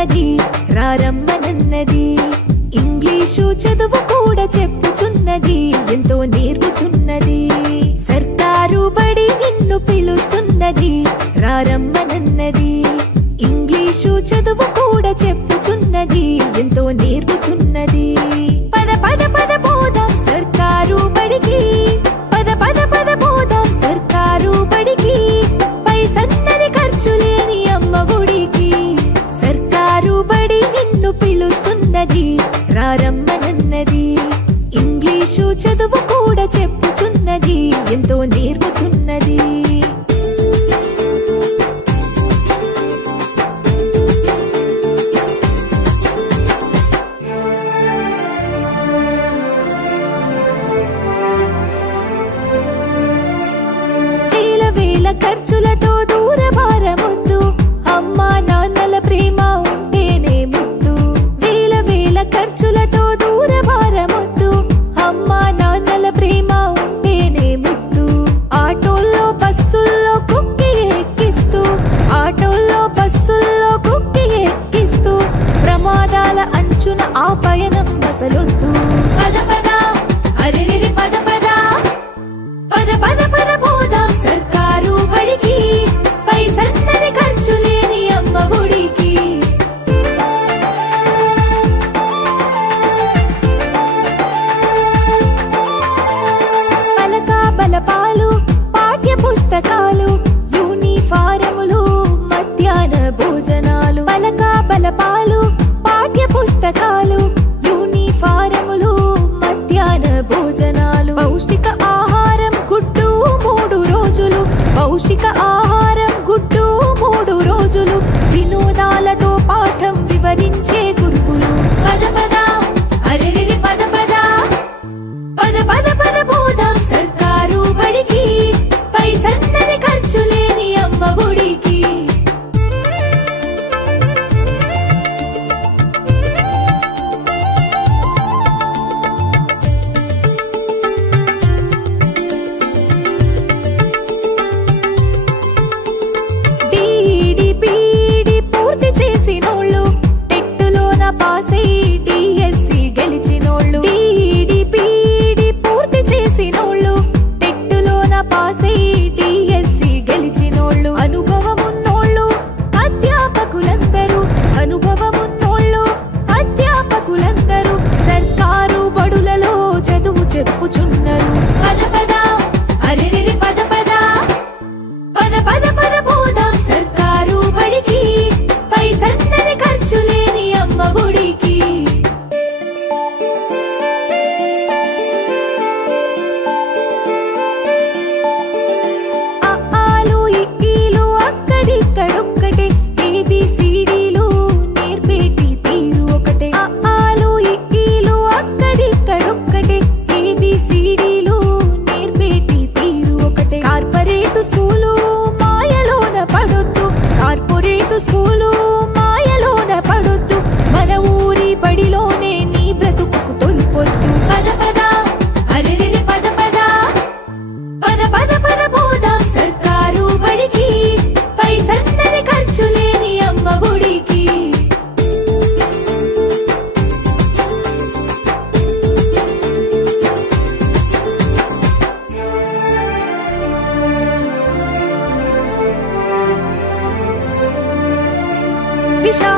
పిలుస్తున్నది రారమ్మనన్నది English చదువు కూడా చెప్పుచున్నది ఎంతో నేర్పుతున్నది సర్కారు బడి నిన్ను పిలుస్తున్నది రారమ్మనన్నది ఇంగ్లీషు చదువు కూడా చెప్పుచున్నది ఎంతో నేర్పుతున్నది పద పద పద పోదాం సర్కారు బడికి పద పద పద పోదాం సర్కారు బడికి పైసన్నది ఖర్చు లేని అమ్మ ఒడికి సర్కారు బడి నిన్ను పిలుస్తున్నది రారమ్మనన్నది ఇంగ్లీషు చదువు కూడా చెప్పుచున్నది ఎంతో నేర్పుతున్నది ఖర్చులతో దూరభారముద్దు అమ్మా నాన్నల ప్రేమ ఉంటేనే ముద్దు వేల వేల ఖర్చులతో దూరభారముద్దు అమ్మా నాన్నల ప్రేమ ఉంటేనే ముద్దు ఆటోల్లో బస్సుల్లో కుక్కి ఎక్కిస్తూ ఆటోల్లో బస్సుల్లో కుక్కి ఎక్కిస్తూ ప్రమాదాల అంచున ఆ పయనం అసలొద్దు పద పద అరెరెరి పద పద పద పద పద పోదాం సర్కారు బడికి పైసన్నది ఖర్చు లేని అమ్మ ఒడికి పలక బలపాలు పాఠ్య పుస్తకాలు యూనిఫారములు మధ్యాహ్న భోజనాలు పలక బలపాలు పాఠ్య పుస్తకాలు యూనిఫారములు మధ్యాహ్న భోజనాలు పౌష్టిక ఆహారం గుడ్డు 3 రోజులు పౌష్టిక ఆహారం గుడ్డు 3 రోజులు వినోదాలతో పాఠం వివరించే గురువులు పద పద అరెరెరి పద పద పద పద పద పోదాం సర్కారు బడికి పైసన్నది ఖర్చు లేని అమ్మ ఒడికి పాసై డిఎస్సి గెలిచినోళ్ళు డిడిపిడి పూర్తి చేసినోళ్ళు టెట్టులోన పాసై డిఎస్సి గెలిచినోళ్ళు అనుభవమున్నోళ్ళు అధ్యాపకులందరూ అనుభవమున్నోళ్ళు అధ్యాపకులందరూ సర్కారు బడులలో చదువు చెప్పుచున్నారు పద పద అరెరెరి పద పద పద పద పద పోదాం సర్కారు బడికి పైసన్నది ఖర్చు లేని అమ్మ ఒడికి ఆలు ఇక్కీలు అక్కడిక్కడొక్కటే ఏబిసిడీలు నేర్పేటి తీరు ఒకటే ఆలు ఇక్కీలు అక్కడిక్కడొక్కటే ఏబిసిడీలు నేర్పేటి తీరు ఒకటే కార్పొరేట్ స్కూలు మాయలోన పడొద్దు కార్పొరేట్ స్కూలు మాయలోన పడొద్దు మన ఊరి బడిలోనే నీ బ్రతుకు తొలిపొద్దు పద పద అరెరెరి పద పద పద పద పద పోదాం సర్కారు బడికి పైసన్నది ఖర్చు లేని అమ్మ ఒడికి విషా